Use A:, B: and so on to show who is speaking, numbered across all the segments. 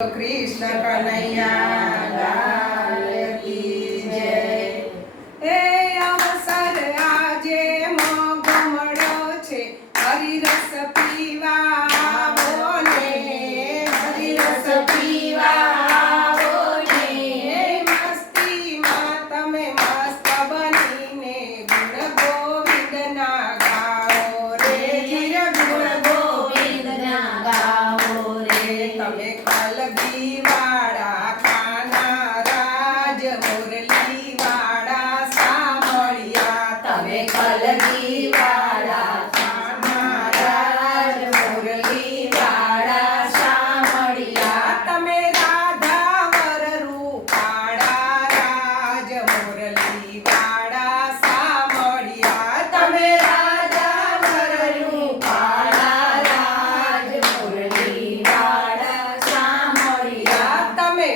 A: Krishna
B: Kanaya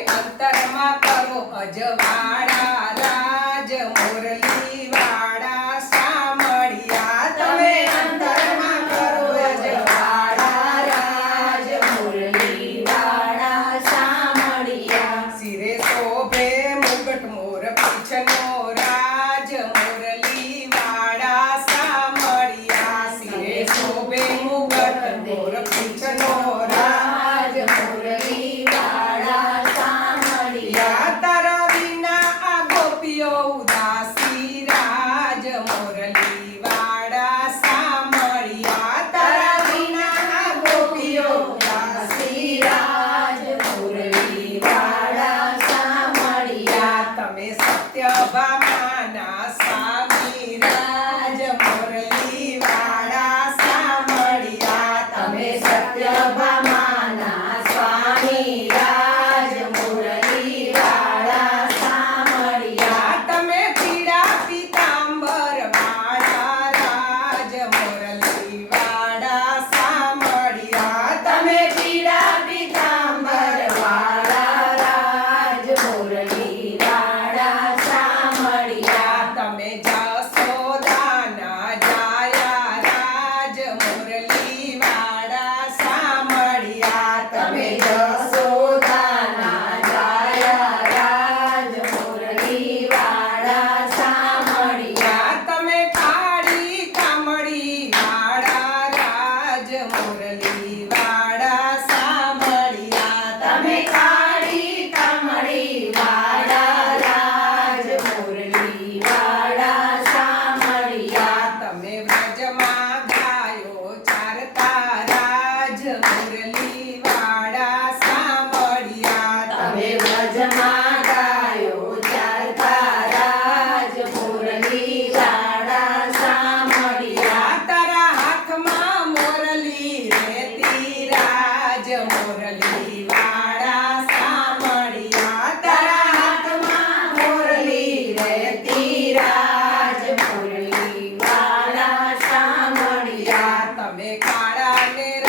B: અંતરમાં કરો અજવાળા રાજ મોરલી વાળા સામળિયા. તમે અંતરમાં કરો અજવાળા
A: રાજ મોરલી વાળા સામળિયા.
B: શિરે શોભે મુગટ મોર પીછનો video. para I
A: need.